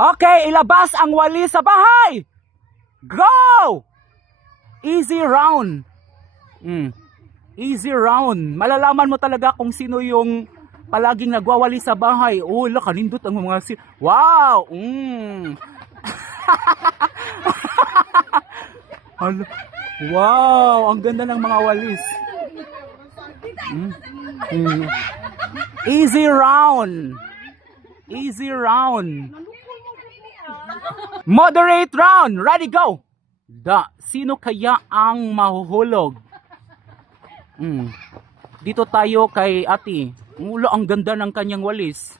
Okay, ilabas ang walis sa bahay. Go! Easy round. Easy round. Malalaman mo talaga kung sino yung palaging nagwawali sa bahay. Oh, kanindot ang mga wow! Wow, ang ganda ng mga walis. Easy round. Easy round. Moderate round. Ready, go. Sino kaya ang mahuhulog? Dito tayo kay ate. Ang ganda ng kanyang walis.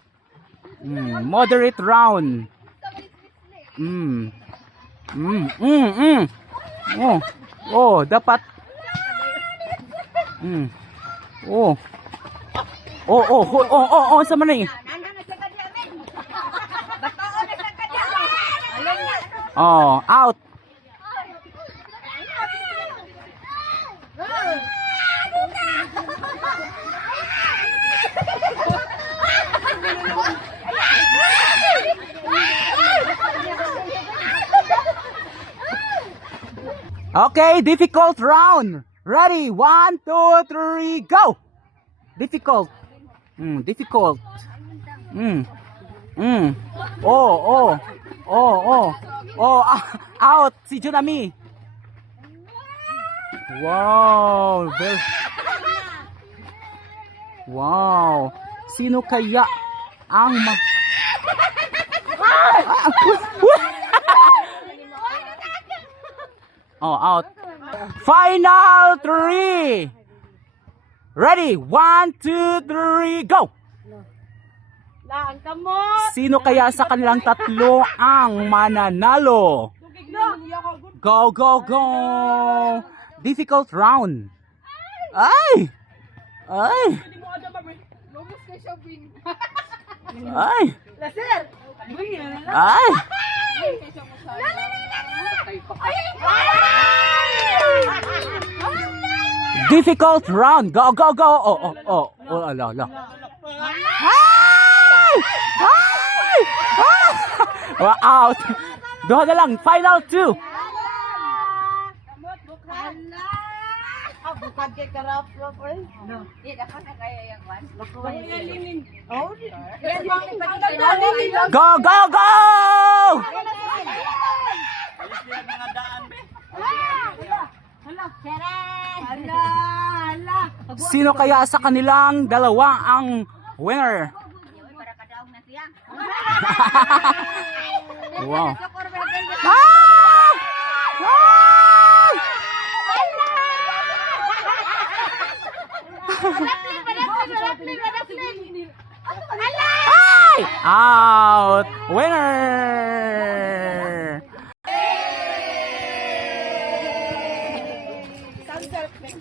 Moderate round. Dapat. Sama na eh. Out. Okay, difficult round. Ready? 1, 2, 3, go. Difficult. Difficult. Out. Si Junami. Wow. Wow. Sino kaya ang out. Final 3. Ready? 1, 2, 3, go. Sino kaya sa kanilang tatlo ang mananalo? Go, go, go. Difficult round. Ay. Ay. Difficult round. Go, go, go. Ala. Out. Doon na lang. Final 2. Bukan kay karap eh. No. Di dapat na kaya yang wan. Oh. Go, go, go! Sino kaya sa kanilang dalawa ang winner? Wow. Out! Winner!